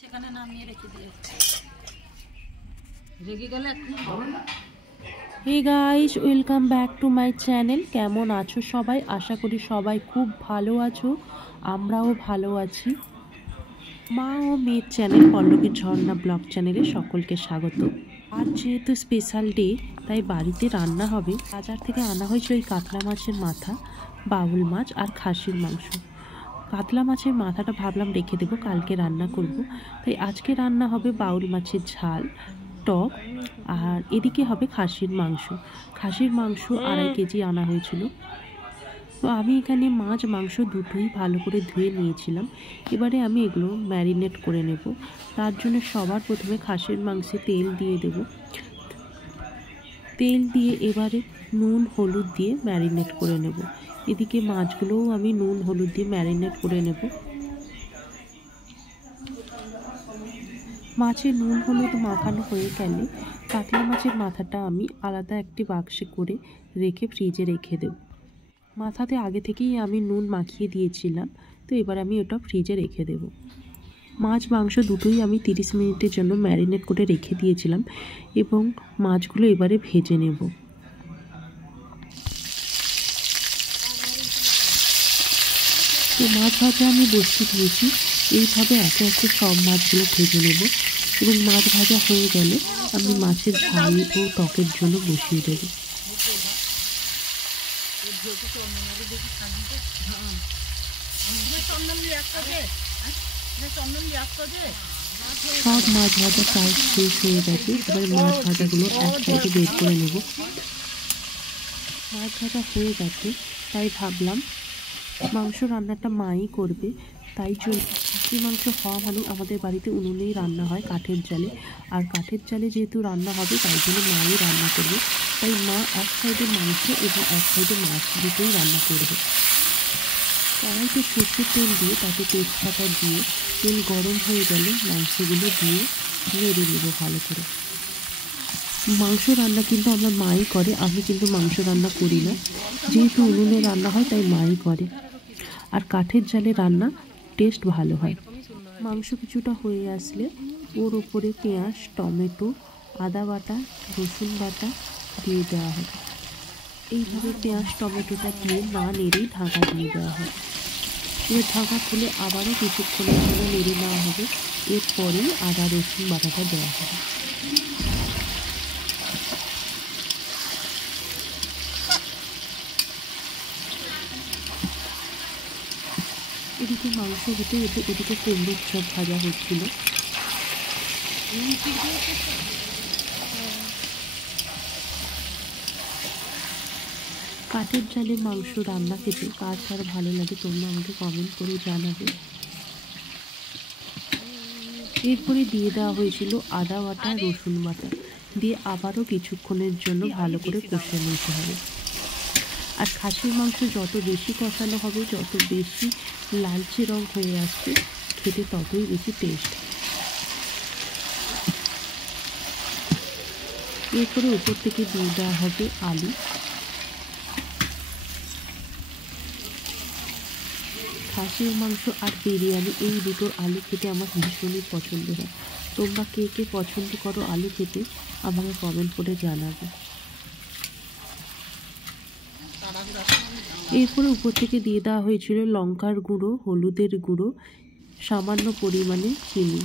সেখানে নামিয়ে রেখে দিয়েছি। রেগে গেলে hey guys, welcome back to my channel. কেমন আছো সবাই? আশা করি সবাই খুব ভালো আছো, আমরাও ভালো আছি। মা ও মেয়ের চ্যানেল পল্লবীর ঝর্ণা ব্লগ চ্যানেলে সকলকে স্বাগত। আজ যেহেতু স্পেশাল ডে, তাই বাড়িতে রান্না হবে। বাজার থেকে আনা হয়েছিল ওই কাতলা মাছের মাথা, বাউল মাছ আর খাসির মাংস। কাতলা মাছের মাথাটা ভাবলাম রেখে দেবো, কালকে রান্না করব। তাই আজকে রান্না হবে বাউল মাছের ঝাল, টক, আর এদিকে হবে খাসির মাংস। খাসির মাংস 2.5 কেজি আনা হয়েছিল। তো আমি এখানে মাছ মাংস দুটোই ভালো করে ধুয়ে নিয়েছিলাম। এবারে আমি এগুলো ম্যারিনেট করে নেব। তার জন্য সবার প্রথমে খাসির মাংসে তেল দিয়ে দেব। তেল দিয়ে এবারে নুন হলুদ দিয়ে ম্যারিনেট করে নেব। এদিকে মাছগুলোও আমি নুন হলুদ দিয়ে ম্যারিনেট করে নেব। মাছে নুন হলুদ মাখানো হয়ে গেলে কাতলা মাছের মাথাটা আমি আলাদা একটি বাক্সে করে রেখে ফ্রিজে রেখে দেব। মাথাতে আগে থেকেই আমি নুন মাখিয়ে দিয়েছিলাম, তো এবার আমি ওটা ফ্রিজে রেখে দেব। মাছ মাংস দুটোই আমি 30 মিনিটের জন্য ম্যারিনেট করে রেখে দিয়েছিলাম এবং মাছগুলো এবারে ভেজে নেব। তো মাছ ভাজা আমি বসিয়ে দিয়েছি। এইভাবে একে একে সব মাছগুলো ভেজে নেব এবং মাছ ভাজা হয়ে গেলে আমি মাছের ঝাল ও টকের জন্য বসিয়ে দেব। সব মাছ ভাজা প্রায় শেষ হয়ে গেছে। এবার মাছ ভাজাগুলো এক সাইডে বের করে নেব। মাছ ভাজা হয়ে গেছে, তাই ভাবলাম মাংস রান্নাটা মাই করবে। তাই খাসি মাংস হওয়া মানে আমাদের বাড়িতে উনুনেই রান্না হয়, কাঠের জালে। আর কাঠের জালে যেহেতু রান্না হবে, তাই জন্য মাই রান্না করবে। তাই মা এক সাইডে মাংস এবং এক সাইডে মাছ দুটোই রান্না করবে। কড়াইতে সর্ষের তেল দিয়ে তাতে তেজপাতা দিয়ে তেল গরম হয়ে গেলে মাংসগুলো দিয়ে নেড়ে নেব ভালো করে। মাংস রান্না কিন্তু আমার মাই করে, আমি কিন্তু মাংস রান্না করি না। যেহেতু উনুনে রান্না হয় তাই মাই করে। আর কাঠের জালে রান্না টেস্ট ভালো হয়। মাংস কিছুটা হয়ে আসলে ওর ওপরে পেঁয়াজ, টমেটো, আদা বাটা, রসুন বাটা দিয়ে দেওয়া হবে। এইভাবে পেঁয়াজ টমেটোটা দিয়ে না নেড়েই ঢাকা দিয়ে দেওয়া হয়। এবার ঢাকা খুলে আবারও কিছুক্ষণের জন্য নেড়ে নেওয়া হবে। এরপরেই আদা রসুন বাটাটা দেওয়া হবে। এদিকে মাংস হতে হতে এদিকে কুমড়োর চপ ভাজা হচ্ছিল। কাঠের জালে মাংস রান্না খেতে কার কার ভালো লাগে তোমরা আমাকে কমেন্ট করে জানাবে। এরপরে দিয়ে দেওয়া হয়েছিল আদা বাটা, রসুন বাটা দিয়ে আবারও কিছুক্ষণের জন্য ভালো করে কষে নিতে হবে। আর খাসির মাংস যত বেশি কষানো হবে, যত বেশি লালচে রং হয়ে আসবে, খেতে ততই বেশি টেস্ট। এরপরে উপর থেকে দিয়ে দেওয়া হবে আলু। খাসির মাংস আর বিরিয়ানি এই দুটোর আলু খেতে আমার ভীষণই পছন্দ হয়। তোমরা কে কে পছন্দ করো আলু খেতে আমাকে কমেন্ট করে জানাবে। এরপরে উপর থেকে দিয়ে দেওয়া হয়েছিল লঙ্কার গুঁড়ো, হলুদের গুঁড়ো, সামান্য পরিমাণে চিনি।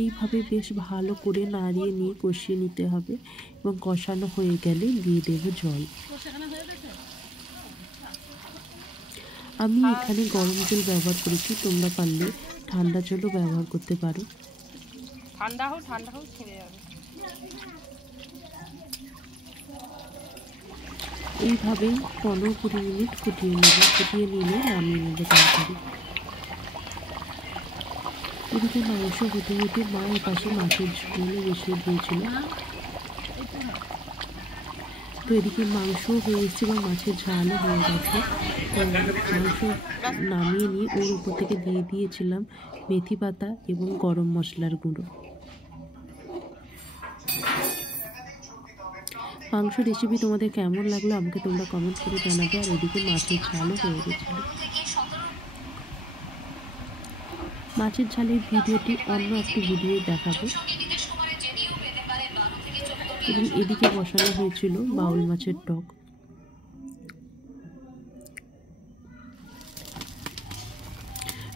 এইভাবে বেশ ভালো করে নাড়িয়ে নিয়ে কষিয়ে নিতে হবে এবং কষানো হয়ে গেলে দিয়ে দেব জল। আমি এখানে গরম জল ব্যবহার করেছি, তোমরা পারলে ঠান্ডা জলও ব্যবহার করতে পারো। এইভাবেই 15-20 মিনিট ফুটিয়ে নেব। ফুটিয়ে নিলে নামিয়ে নেব তরকারি। এদিকে মাংস হতে হতে মা এপাশে মাছের ঝোল বসিয়ে দিয়েছিল। তো এদিকে মাংসও হয়ে এসেছে এবং মাছের ঝালও হয়ে গেছে। তো মাংস নামিয়ে নিয়ে ওর উপর থেকে দিয়ে দিয়েছিলাম মেথি পাতা এবং গরম মশলার গুঁড়ো। মাংস রেসিপি তোমাদের কেমন লাগলো আমাকে তোমরা কমেন্ট করে জানাবে। আর এদিকে মাছের ঝালও হয়ে গেছিলো। মাছের ঝালের ভিডিওটি অন্য একটি ভিডিও দেখাবো। এবং এদিকে বসানো হয়েছিল বাউল মাছের টক।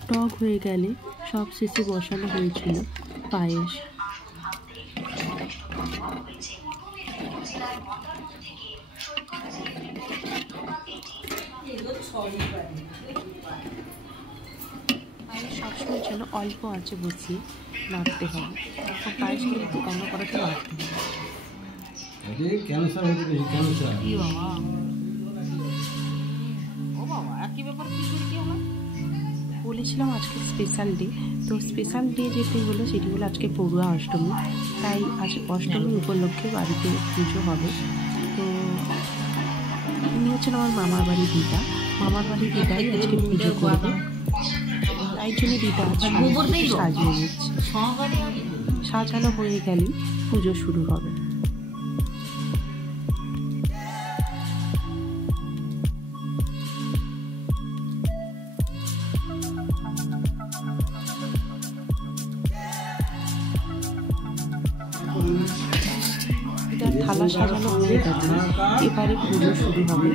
টক হয়ে গেলে সব শেষে বসানো হয়েছিল পায়েস। সবসময়ের জন্য অল্প আঁচে বসিয়ে নাড়তে হবে। পায়েস কিন্তু অন্য করাতে নাড়তে হবে। বলেছিলাম আজকে স্পেশাল ডে, তো স্পেশাল ডে যেটি হলো সেটি হলো আজকে পড়ুয়া অষ্টমী। তাই আজ অষ্টমী উপলক্ষে বাড়িতে পুজো হবে। তো ইনি হচ্ছেন আমার মামার বাড়ি দিদা। মামার বাড়ি দিদাই আজকে পুজো করবে, তাই জন্য দিদা সাজিয়ে নিচ্ছে। সাজানো হয়ে গেলেই পুজো শুরু হবে। থালা সাজানো হয়ে গেছে, এবারে পুজো শুরু হবে।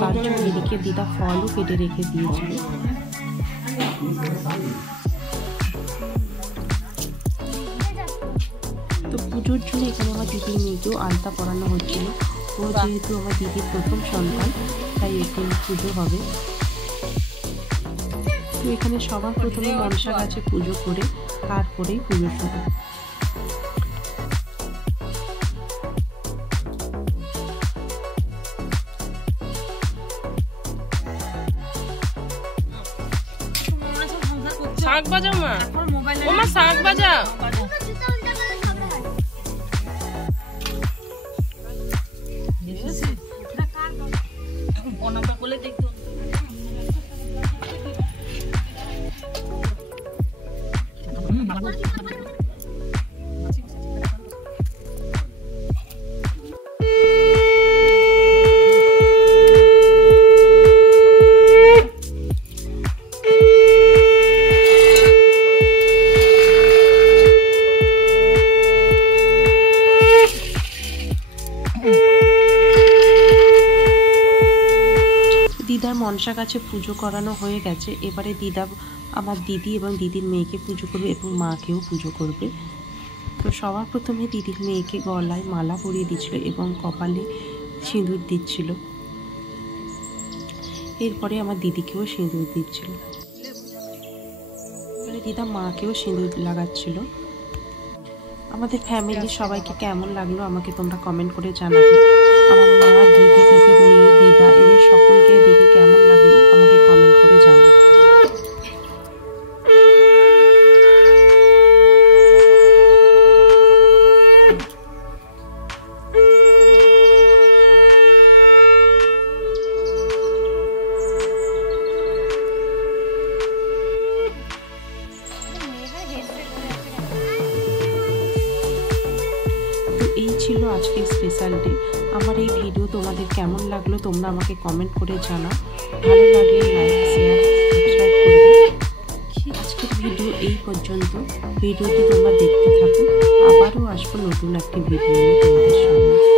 তার জন্য এদিকে দিদা ফলও কেটে রেখে দিয়েছিল। তো পুজোর জন্য এখানে আমার দিদির মেয়েকেও আলতা পরানো হচ্ছিল। ও যেহেতু আমার দিদির প্রথম সন্তান, তাই এখানে পুজো হবে। তো এখানে সবার প্রথমে মনসা গাছে পুজো করে তারপরেই পুজো শুরু। শাক বাজাও মা, ও মা শাক বাজাও। দিদার মনসা গাছে পুজো করানো হয়ে গেছে। এবারে দিদা আমার দিদি এবং দিদির মেয়েকে পুজো করবে এবং মাকেও পুজো করবে। তো সবার প্রথমে দিদির মেয়েকে গলায় মালা পরিয়ে দিচ্ছিল এবং কপালে সিঁদুর দিচ্ছিল। এরপরে আমার দিদিকেও সিঁদুর দিচ্ছিল। দিদা মাকেও সিঁদুর লাগাচ্ছিল। আমাদের ফ্যামিলির সবাইকে কেমন লাগলো আমাকে তোমরা কমেন্ট করে জানাবে। আমার মা, দিদি, দিদির মেয়ে, দিদা এদের সকলকে দেখে কেমন লাগলো আমাকে কমেন্ট করে জানাবে। এই ছিল আজকের স্পেশাল ডে। আমার এই ভিডিও তোমাদের কেমন লাগলো তোমরা আমাকে কমেন্ট করে জানাও। ভালো লাগলে লাইক, শেয়ার, সাবস্ক্রাইব করবে। আজকের ভিডিও এই পর্যন্ত। ভিডিওটি তোমরা দেখতে থাকো। আবারও আসবো নতুন একটি ভিডিও নিয়ে তোমাদের সামনে।